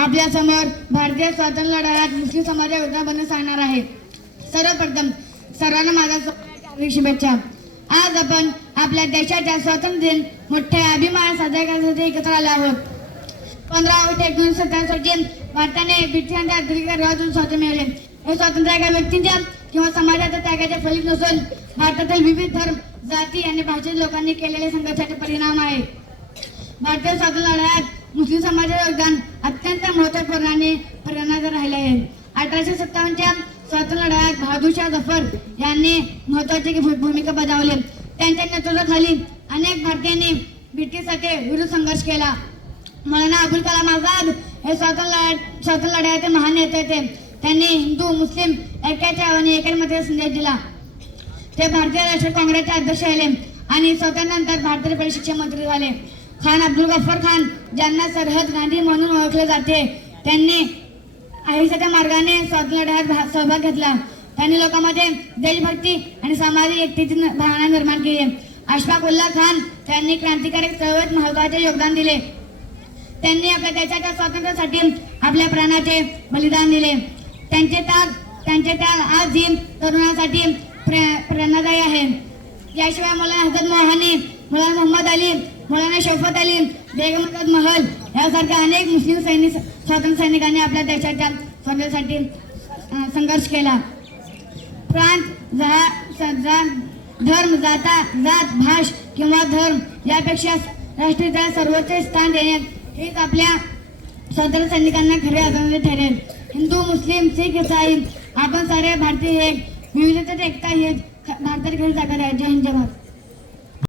आपल्या समोर भारतीय स्वातंत्र्य लढ्यात मुस्लिम समाजाबद्दल सांगणार आहे। सर्वप्रथम सर्वांना माझ्या हार्दिक शुभेच्छा। आज आपण आपल्या देशाच्या स्वातंत्र्य दिन मोठ्या अभिमान साजरा करण्यासाठी एकत्र आलो आहोत। 15 ऑगस्ट 1947 रोजी भारताने ब्रिटिशांच्या अधिकारातून स्वातंत्र्य मिळवले। हे स्वातंत्र्य एका व्यक्तीच्या किंवा समाजाच्या त्यागाचे फलित नसून भारतातील विविध धर्म, जाती आणि भाषेतील लोकांनी केलेल्या संघर्षाचे परिणाम आहे। भारतीय स्वातंत्र्य लढ्यात मुस्लिम समाजाचे योगदान अत्यंत महत्त्वपूर्ण आणि प्रेरणादायी राहिले आहे। 1857च्या स्वातंत्र्य लढ्यात बहादूर शाह जफर यांनी महत्त्वाची भूमिका बजावली। त्यांच्या नेतृत्वाखाली अनेक भारतीयांनी ब्रिटिशांच्या विरुद्ध संघर्ष केला। मौलाना अबुल कलाम आझाद हे स्वातंत्र्य लढ्याचे महान नेते होते। त्यांनी हिंदू मुस्लिम ऐक्याच्या आणि एकमताचा संदेश दिला। ते भारतीय राष्ट्रीय काँग्रेसचे अध्यक्ष राहिले आणि स्वातंत्र्यानंतर भारताचे पहिले शिक्षण मंत्री झाले। खान अब्दुल गफ्फार खान, ज्यांना सरहद गांधी म्हणून ओळखले जाते, त्यांनी अहिंसेच्या मार्गाने स्वातंत्र्य लढ्यात सहभाग घेतला। त्यांनी लोकांमध्ये देशभक्ती आणि सामाजिक एकतेची भावना निर्माण केली। अशफाक उल्लाह खान, त्यांनी क्रांतिकारक चळवळीत महत्त्वाचे योगदान दिले। त्यांनी आपल्या देशाच्या स्वातंत्र्यासाठी आपल्या प्राणाचे बलिदान दिले। त्यांचे त्याग आजही तरुणांसाठी प्रेरणादायी आहे। याशिवाय मौलाना हजरत मोहानी, मौलाना मोहम्मद अली, मौलाना शौकत अली, बेगम अहमद महल यासारख्या अनेक मुस्लिम स्वातंत्र्य सैनिकांनी आपल्या देशाच्या स्वातंत्र्यासाठी संघर्ष केला। प्रांत, धर्म, जात, भाष किंवा धर्म यापेक्षा राष्ट्रीयतेला सर्वोच्च स्थान देणे हेच आपल्या स्वातंत्र्य सैनिकांना खरे आदर्श ठरेल। हिंदू, मुस्लिम, सिख, ईसाई आपण सारे भारतीय एक विविधतेत एकता ही भारताची खरी ताकद आहे। जय हिंद, जय भारत।